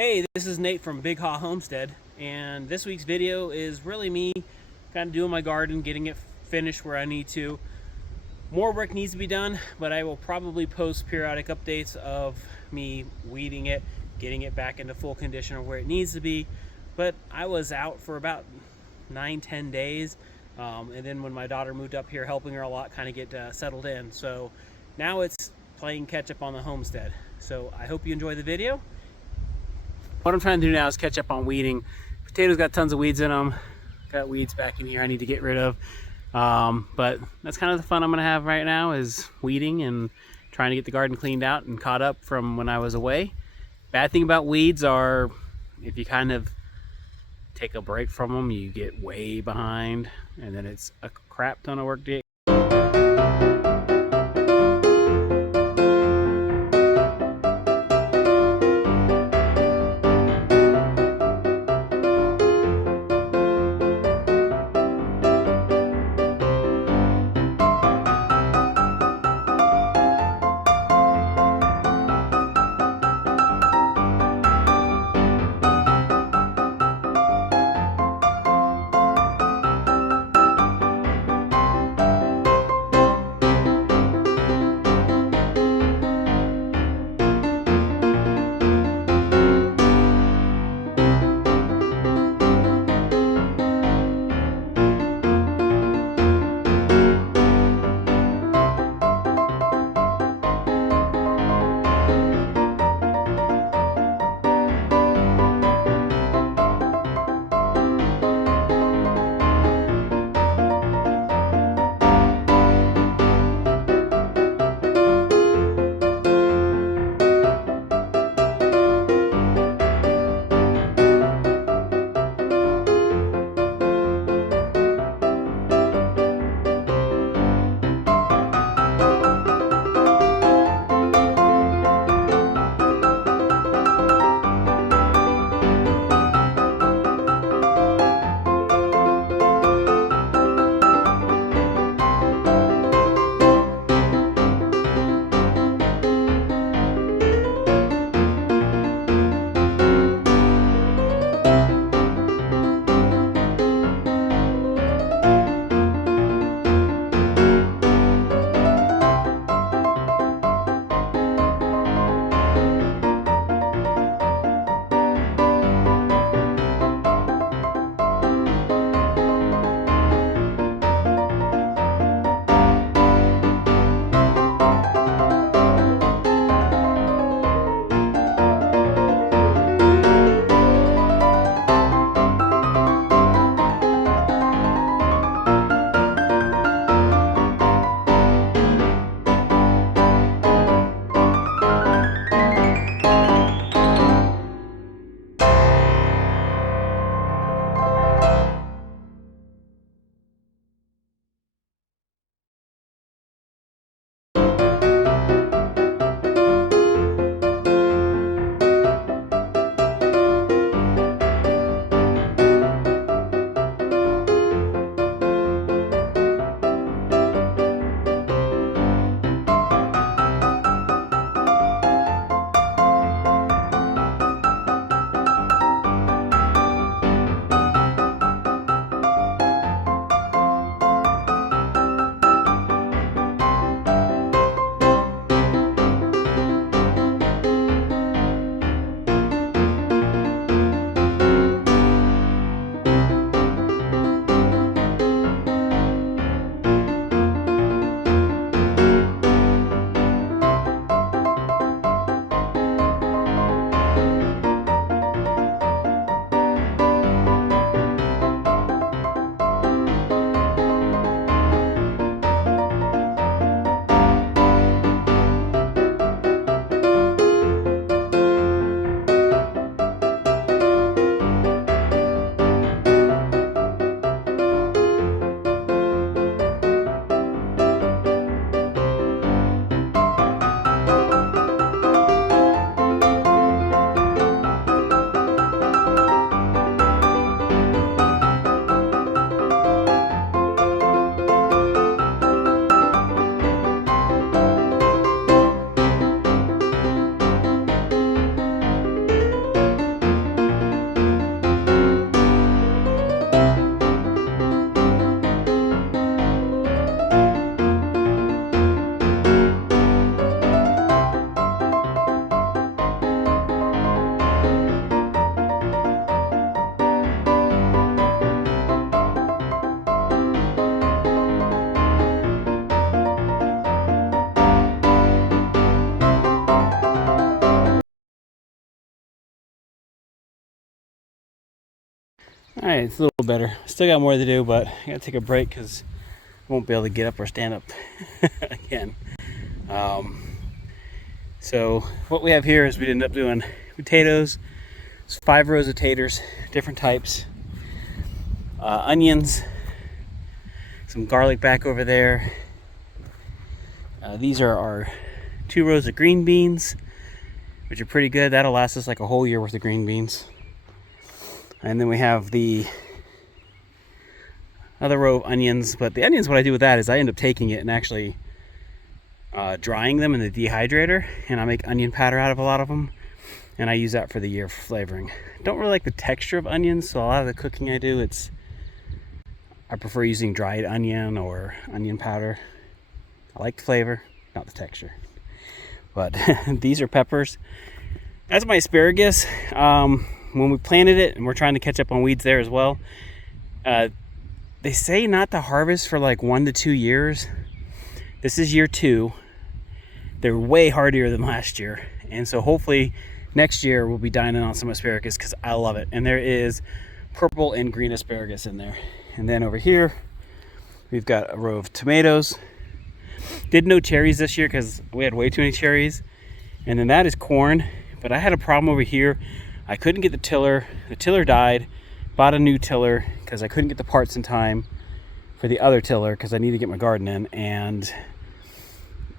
Hey, this is Nate from Big Haw Homestead, and this week's video is really me kind of doing my garden, getting it finished where I need to. More work needs to be done, but I will probably post periodic updates of me weeding it, getting it back into full condition of where it needs to be. But I was out for about 9-10 days, and then when my daughter moved up here, helping her a lot, kind of get settled in. So now it's playing catch up on the homestead. So I hope you enjoy the video. What I'm trying to do now is catch up on weeding. Potatoes got tons of weeds in them. Got weeds back in here I need to get rid of. But that's kind of the fun I'm gonna have right now, is weeding and trying to get the garden cleaned out and caught up from when I was away. Bad thing about weeds are if you kind of take a break from them, you get way behind, and then it's a crap ton of work to get. All right, it's a little better. Still got more to do, but I gotta take a break because I won't be able to get up or stand up again. So what we have here is we ended up doing potatoes. It's 5 rows of taters, different types, onions, some garlic back over there. These are our 2 rows of green beans, which are pretty good. That'll last us like a whole year worth of green beans. And then we have the other row of onions. But the onions, what I do with that is I end up taking it and actually drying them in the dehydrator, and I make onion powder out of a lot of them, and I use that for the year for flavoring. Don't really like the texture of onions, so a lot of the cooking I do, I prefer using dried onion or onion powder. I like the flavor, not the texture. But these are peppers. That's my asparagus. When we planted it, and we're trying to catch up on weeds there as well, they say not to harvest for like 1 to 2 years. This is year 2. They're way hardier than last year, and so hopefully next year we'll be dining on some asparagus because I love it. And there is purple and green asparagus in there. And then over here we've got a row of tomatoes. Did no cherries this year because we had way too many cherries. And then that is corn, but I had a problem over here. I couldn't get the tiller. The tiller died. Bought a new tiller because I couldn't get the parts in time for the other tiller because I need to get my garden in, and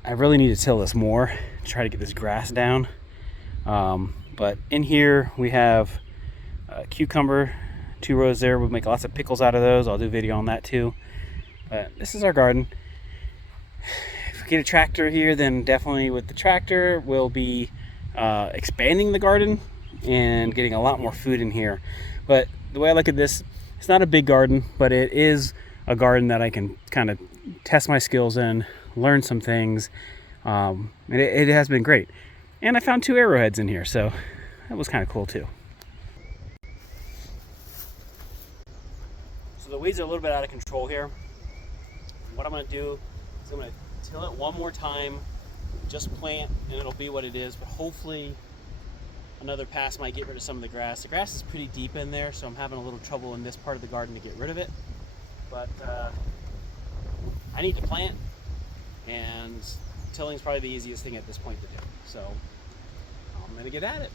I really need to till this more to try to get this grass down. But in here we have cucumber, 2 rows there. We'll make lots of pickles out of those. I'll do a video on that too. But this is our garden. If we get a tractor here, then definitely with the tractor we'll be expanding the garden and getting a lot more food in here. But the way I look at this, it's not a big garden, but it is a garden that I can kind of test my skills in, learn some things. And it has been great. And I found 2 arrowheads in here, so that was kind of cool too. So the weeds are a little bit out of control here. What I'm going to do is I'm going to till it one more time, just plant, and it'll be what it is. But hopefully another pass might get rid of some of the grass. The grass is pretty deep in there, so I'm having a little trouble in this part of the garden to get rid of it. But I need to plant, and tilling is probably the easiest thing at this point to do. So I'm going to get at it.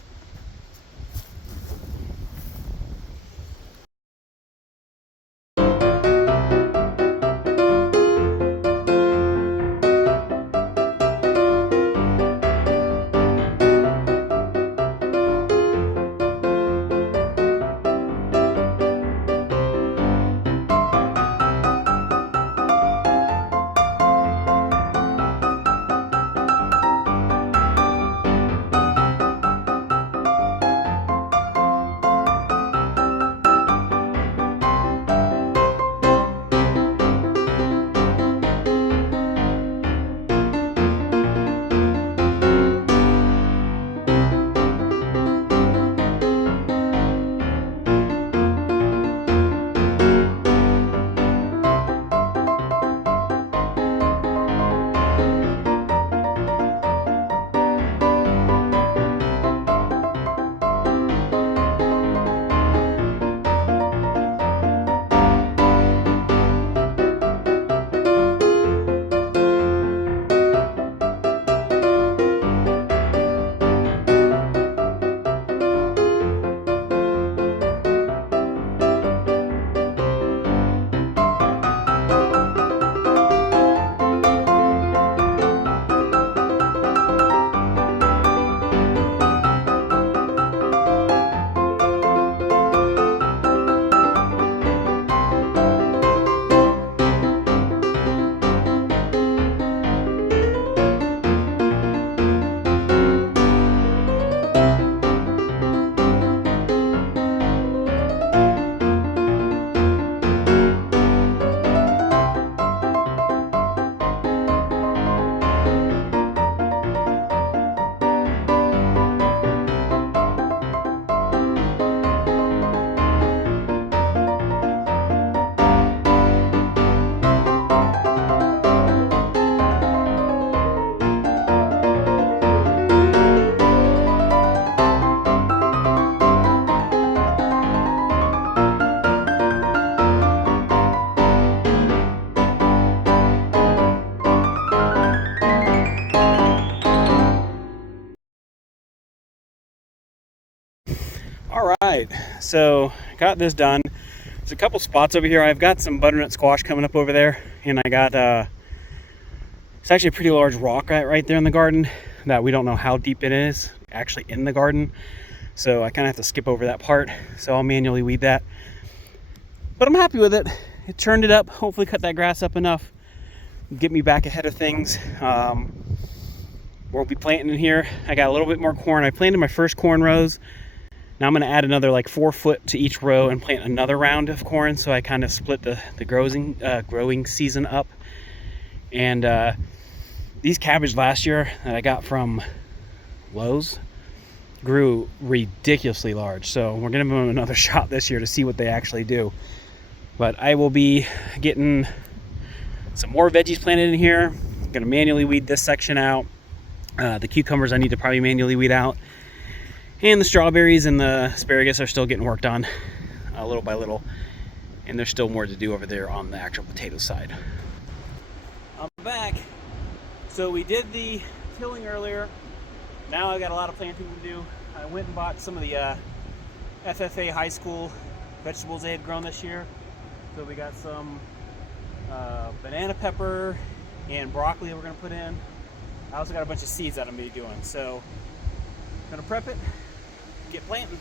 All right, so got this done. There's a couple spots over here. I've got some butternut squash coming up over there, and I got it's actually a pretty large rock right there in the garden that we don't know how deep it is actually in the garden. So I kind of have to skip over that part. So I'll manually weed that. But I'm happy with it. It turned it up. Hopefully cut that grass up enough. Get me back ahead of things. We'll be planting in here. I got a little bit more corn. I planted my first corn rows. Now I'm going to add another like 4 foot to each row and plant another round of corn. So I kind of split the growing season up. And these cabbage last year that I got from Lowe's grew ridiculously large. So we're going to give them another shot this year to see what they actually do. But I will be getting some more veggies planted in here. I'm going to manually weed this section out. The cucumbers I need to probably manually weed out. And the strawberries and the asparagus are still getting worked on little by little. And there's still more to do over there on the actual potato side. I'm back. So we did the tilling earlier. Now I got a lot of planting to do. I went and bought some of the FFA high school vegetables they had grown this year. So we got some banana pepper and broccoli that we're going to put in. I also got a bunch of seeds that I'm going to be doing. So I'm going to prep it, get planting.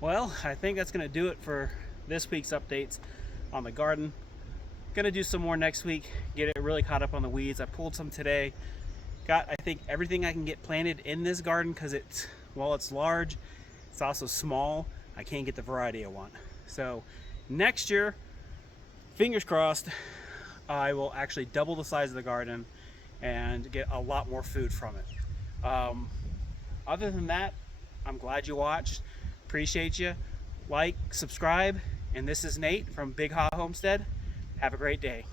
Well, I think that's going to do it for this week's updates on the garden. Gonna do some more next week, get it really caught up on the weeds. I pulled some today. Got, I think, everything I can get planted in this garden because it's, while it's large, it's also small. I can't get the variety I want. So next year, fingers crossed, I will actually double the size of the garden and get a lot more food from it. Other than that, I'm glad you watched. Appreciate you. Like, subscribe, and this is Nate from Big Haw Homestead. Have a great day.